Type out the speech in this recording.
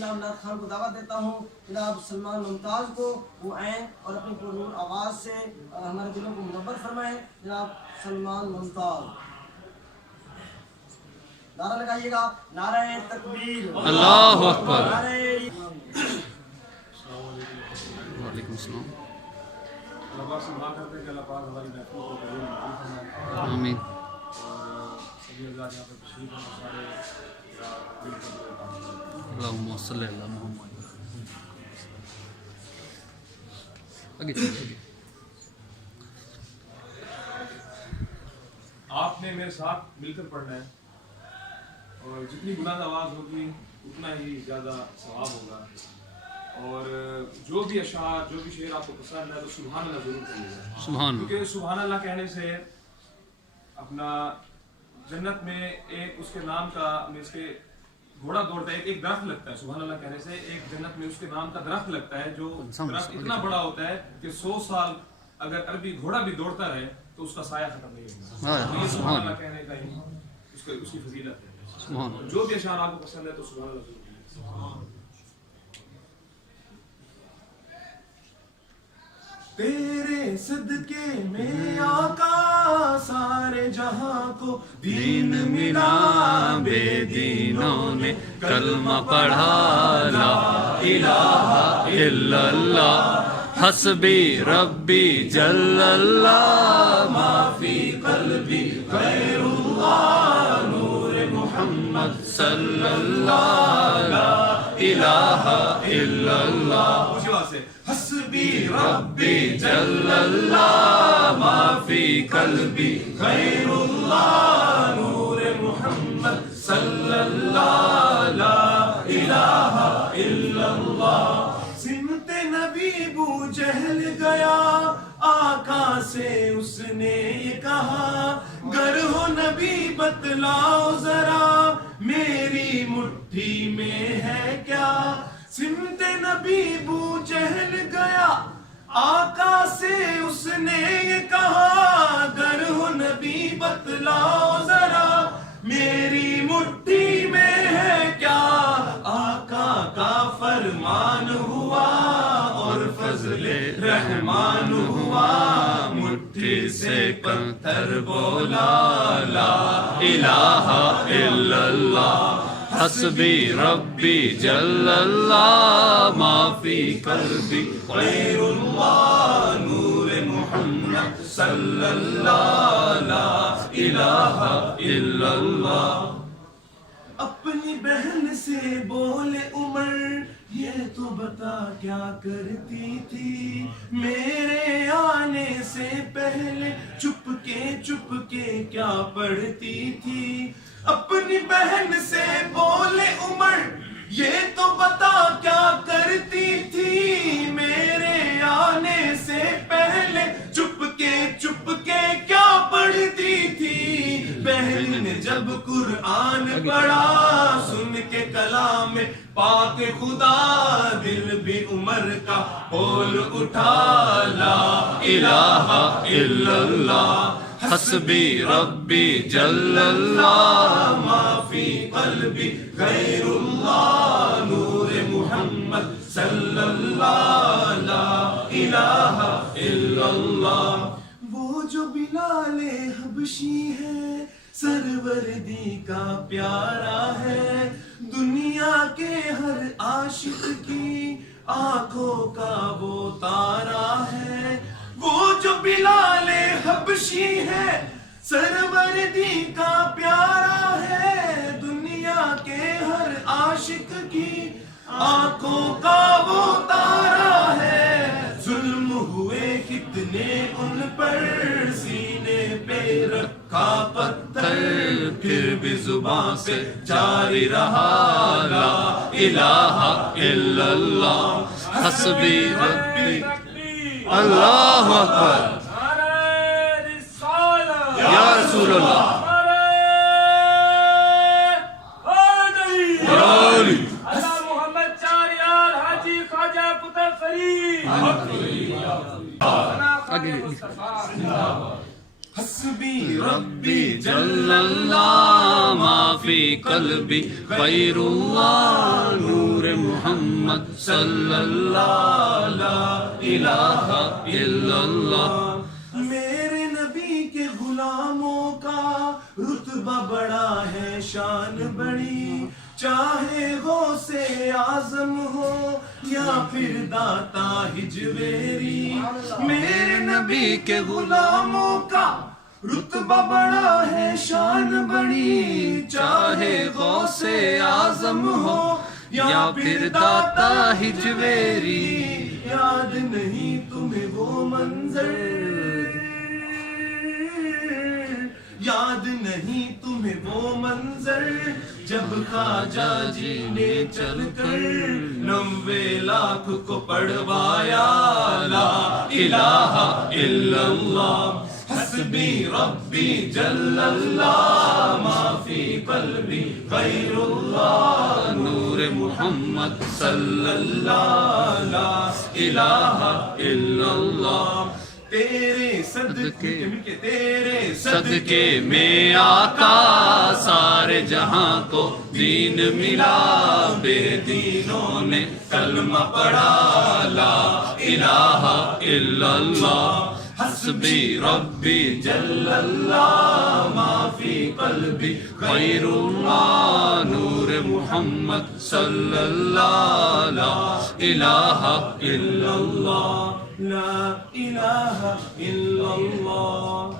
जनाब नाथ खान को दावत देता हूँ, जनाब सलमान मुमताज़ को वो आएँ और अपनी पुरनूर आवाज़ से हमारे दिलों को मुनव्वर फरमाएँ। जनाब सलमान मुमताज़, नारा लगाइएगा, नारे तकबीर, अल्लाहु अकबर। वालेकुम सलाम। अल्लाह पाक से दुआ करते हैं कि अल्लाह पाक हमारी महफिल को कबूल फरमाए। आमीन। और सभी हज़रात यहाँ पर तशरीफ़ हैं, सारे दिल से दुआ करते हैं। अल्लाहुम्मा सल्ली अला मुहम्मद। आगे चलिए। आपने मेरे साथ मिलकर पढ़ना है और जितनी बुलंद आवाज़ होगी उतना ही ज़्यादा सवाब होगा। और जो भी अशार, जो भी शेर आपको पसंद है तो सुभान अल्लाह ज़रूर कहिएगा, सुभान क्योंकि सुभान अल्लाह कहने से अपना जन्नत में एक उसके नाम का इसके घोड़ा दौड़ता है, एक दरख्त लगता है। सुभान अल्लाह कहने से एक जन्नत में उसके नाम का दरख्त लगता है, जो दरख्त इतना बड़ा होता है कि 100 साल अगर अरबी घोड़ा भी दौड़ता रहे तो उसका साया खत्म नहीं होगा। तो ये सुभान अल्लाह कहने का ही उसकी फजीलत है। जो भी अशार आपको पसंद है तो सुभान अल्लाह ज़रूर कहिए। तेरे सदके में आका सारे जहां को दीन मिला, बेदीनों ने कलमा पढ़ा, ला इलाहा इल्लल्लाह हस्बी रब्बी जल्लल्लाह, माफी कल्बी गैरुल्लाह, नूर मुहम्मद सल्लल्लाह, ला इलाहा इल्लल्लाह हस्बी रब्बी जल्लल्लाह, माफी कल्बी गैरुल्लाह, नूर मुहम्मद सल्लल्लाह, ला इलाहा इल्लल्लाह। सिमते नबी बू जहल गया आका से उसने ये कहा, गर हो नबी बतलाओ जरा मेरी मुट्ठी में है क्या। सिमते नबी बू जहल गया आका से उसने ये कहा, गर हो नबी बतलाओ जरा मेरी मुट्ठी में है क्या। आका का फरमान हुआ और फजले रहमान हुआ, मुट्ठी से पत्थर बोला, ला इलाहा इल्लल्लाह हस्बी रब्बी जल्लल्लाह, माफी कल्बी गैरुल्लाह, नूर मुहम्मद सल्लल्लाह, ला इलाहा इल्लल्लाह। अपनी बहन से बोले उमर, ये तो बता क्या करती थी, मेरे आने से पहले चुपके क्या पढ़ती थी। अपनी बहन से बोले उमर, ये तो बता क्या करती थी, मेरे आने से पहले चुपके क्या पढ़ती थी। बहन ने जब कुरान पढ़ा, सुन के कलाम पाक खुदा, दिल भी उमर का बोल उठा, ला इलाहा इल्लल्लाह हस्बी रब्बी जल्लल्लाह, माफी कल्बी गैरुल्लाह, नूर मुहम्मद सल्लल्लाह, ला इलाहा इल्लल्लाह। वो जो बिलाले हबशी है, सरवरदी का प्यारा है, दुनिया के हर आशिक की आंखों का वो तारा है। वो जो बिलाले हबशी है, सरवरदी का प्यारा है, दुनिया के हर आशिक की आंखों का वो तारा है। जुल्म हुए कितने उन पर, सीने पे रखा पत्थर, फिर भी जुबान से जारी रहा, ला इलाहा इल्लल्लाह हस्बी रब्बी अल्लाहु अकबर। या रसूल अल्लाह, हस्बी रब्बी जल्लल्लाह, माफी कल्बी गैरुल्लाह, नूर محمد صلی اللہ لا الہ الا اللہ. میرے نبی کے غلاموں کا رتبہ بڑا ہے، شان بڑی، چاہے غوث اعظم ہو یا پھر داتا ہجویری. میرے نبی کے غلاموں کا رتبہ بڑا ہے، شان بڑی، چاہے غوث اعظم ہو یا پھر داتا ہجویری. یاد نہیں تمہیں وہ منظر، یاد نہیں تمہیں وہ منظر جب خواجہ جی نے چل کر 90 لاکھ کو پڑھوایا لا الہ الا اللہ. حسبی ربی جل اللہ ما فی قلبی غیر اللہ. نور محمد صلی اللہ لا الہ الا اللہ. تیرے صدقے تیرے صدقے میں آقا سارے جہاں کو دین ملا. بے دینوں نے کلمہ پڑھا لا الہ الا اللہ. حسبی ربی جل اللہ ما فی قلبی غیر اللہ. نور محمد صلی اللہ لا الہ الا اللہ. لا الہ الا اللہ.